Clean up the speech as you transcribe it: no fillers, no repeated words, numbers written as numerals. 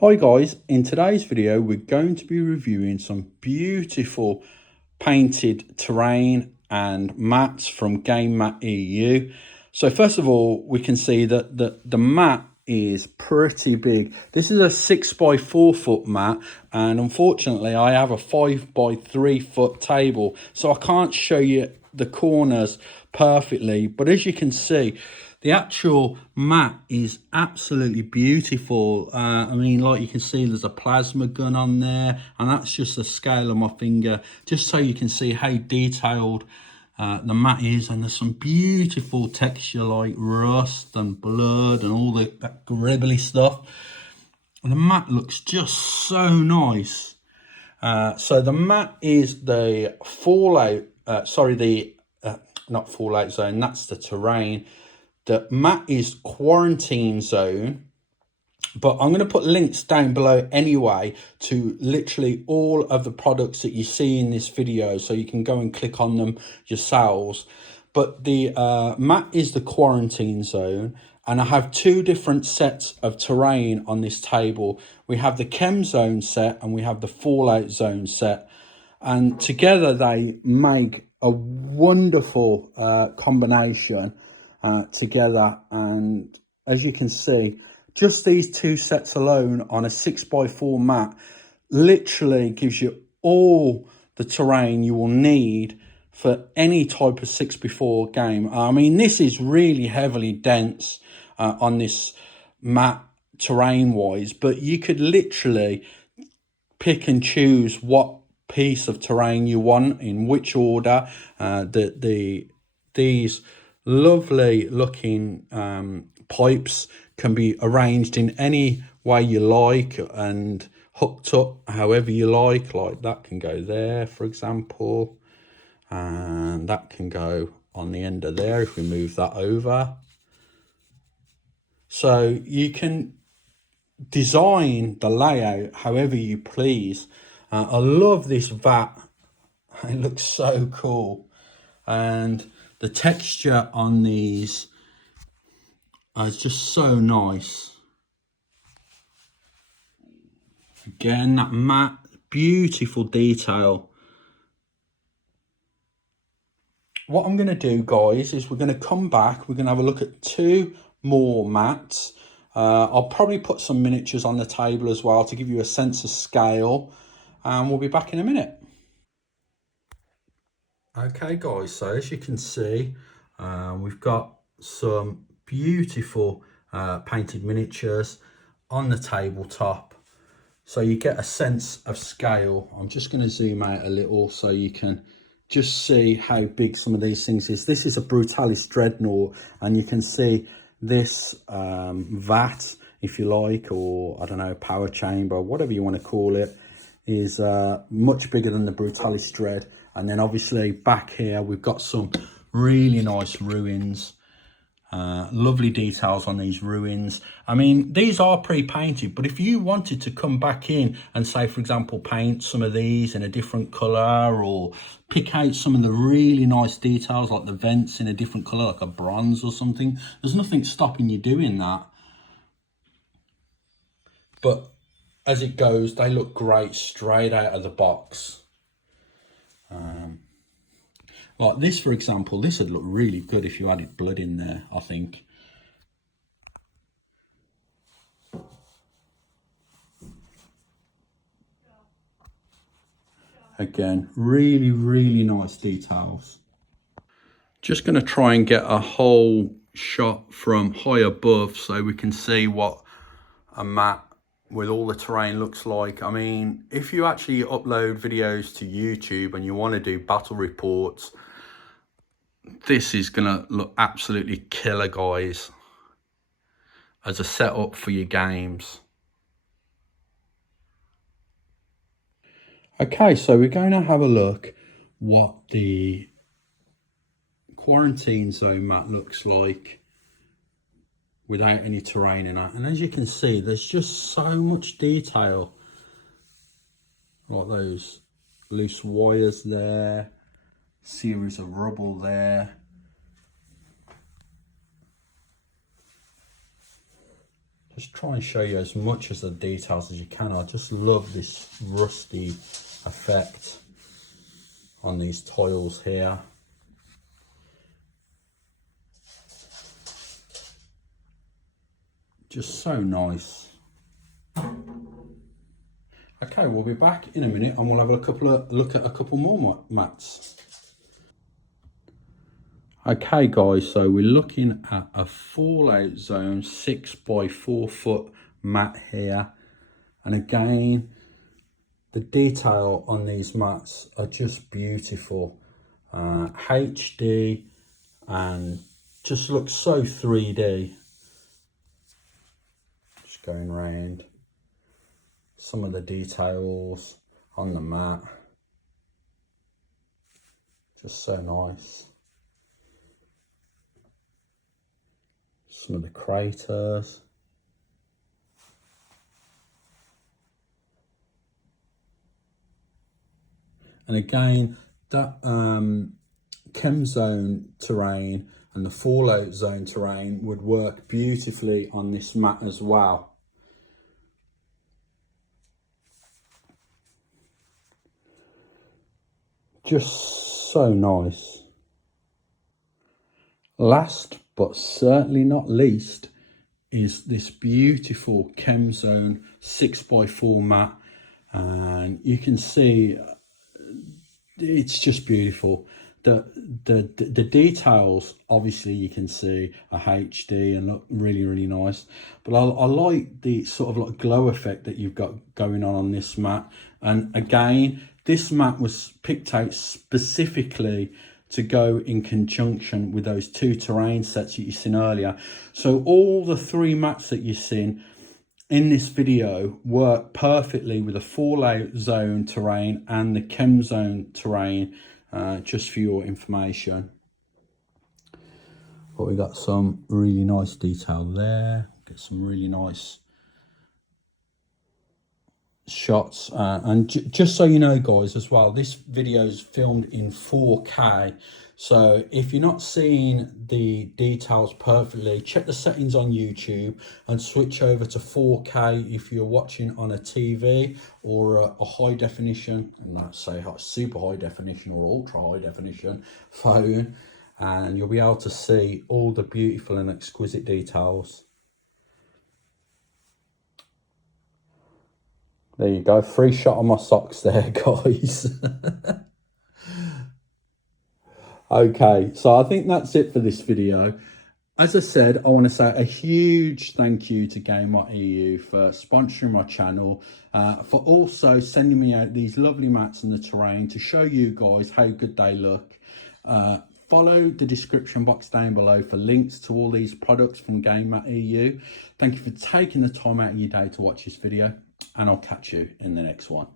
Hi guys, in today's video we're going to be reviewing some beautiful painted terrain and mats from Game Mat EU. So first of all, we can see that the mat is pretty big. This is a 6x4 foot mat, and unfortunately I have a 5x3 foot table, so I can't show you the corners perfectly, but as you can see, the actual mat is absolutely beautiful. I mean, like you can see, there's a plasma gun on there, and that's just the scale of my finger, just so you can see how detailed the mat is. And there's some beautiful texture like rust and blood and all that gribbly stuff. And the mat looks just so nice. So the mat is the fallout, not fallout zone, that's the terrain. The mat is quarantine zone, but I'm going to put links down below anyway to literally all of the products that you see in this video, so you can go and click on them yourselves. But the mat is the quarantine zone, and I have two different sets of terrain on this table. We have the Chem zone set and we have the fallout zone set, and together they make a wonderful combination together. And as you can see, just these two sets alone on a 6x4 mat literally gives you all the terrain you will need for any type of 6x4 game. I mean, this is really heavily dense on this mat terrain wise, but you could literally pick and choose what piece of terrain you want in which order. These lovely looking pipes can be arranged in any way you like and hooked up however you like that can go there, for example, and that can go on the end of there if we move that over. So you can design the layout however you please. I love this vat. It looks so cool, and the texture on these is just so nice. Again, that matte, beautiful detail. What I'm going to do, guys, is we're going to come back. We're going to have a look at two more mats. I'll probably put some miniatures on the table as well to give you a sense of scale, and we'll be back in a minute. Okay guys, so as you can see, we've got some beautiful painted miniatures on the tabletop, so you get a sense of scale. I'm just going to zoom out a little so you can just see how big some of these things is. This is a Brutalis Dreadnought, and you can see this vat, if you like, or I don't know, power chamber, whatever you want to call it, is much bigger than the Brutalis Dread. And then obviously back here we've got some really nice ruins, lovely details on these ruins. I mean, these are pre-painted, but if you wanted to come back in and say, for example, paint some of these in a different color, or pick out some of the really nice details like the vents in a different color, like a bronze or something, there's nothing stopping you doing that. But as it goes, they look great straight out of the box. Like this, for example, this would look really good if you added blood in there, I think. Again, really, really nice details. Just going to try and get a whole shot from high above so we can see what a mat with all the terrain looks like. I mean, if you actually upload videos to YouTube and you want to do battle reports, this is gonna look absolutely killer, guys, as a setup for your games. Okay, so we're going to have a look what the quarantine zone mat looks like without any terrain in it. And as you can see, there's just so much detail, like those loose wires there, series of rubble there. just try and show you as much as the details as you can. I just love this rusty effect on these tiles here. Just so nice. Okay, we'll be back in a minute and we'll have a look at a couple more mats. Okay guys, so we're looking at a fallout zone 6 by 4 foot mat here, and again the detail on these mats are just beautiful. HD and just looks so 3D. Just going around some of the details on the mat, just so nice. Some of the craters. And again, that Chem zone terrain and the fallout zone terrain would work beautifully on this mat as well. Just so nice. Last but certainly not least is this beautiful Chem zone 6 by 4 mat, and you can see it's just beautiful. The details, obviously you can see a HD and look really nice, but I like the sort of like glow effect that you've got going on this mat. And again, this mat was picked out specifically to go in conjunction with those 2 terrain sets that you've seen earlier. So all the 3 mats that you've seen in this video work perfectly with the fallout zone terrain and the Chem zone terrain, just for your information. But we got some really nice detail there, get some really nice shots, and just so you know guys as well, this video is filmed in 4K, so if you're not seeing the details perfectly, check the settings on YouTube and switch over to 4K if you're watching on a TV or a high definition, and let's say super high definition or ultra high definition phone, and you'll be able to see all the beautiful and exquisite details. There you go, free shot on my socks there, guys. Okay, so I think that's it for this video. As I said, I want to say a huge thank you to Game.eu for sponsoring my channel, for also sending me out these lovely mats in the terrain to show you guys how good they look. Follow the description box down below for links to all these products from Game.eu. Thank you for taking the time out of your day to watch this video, and I'll catch you in the next one.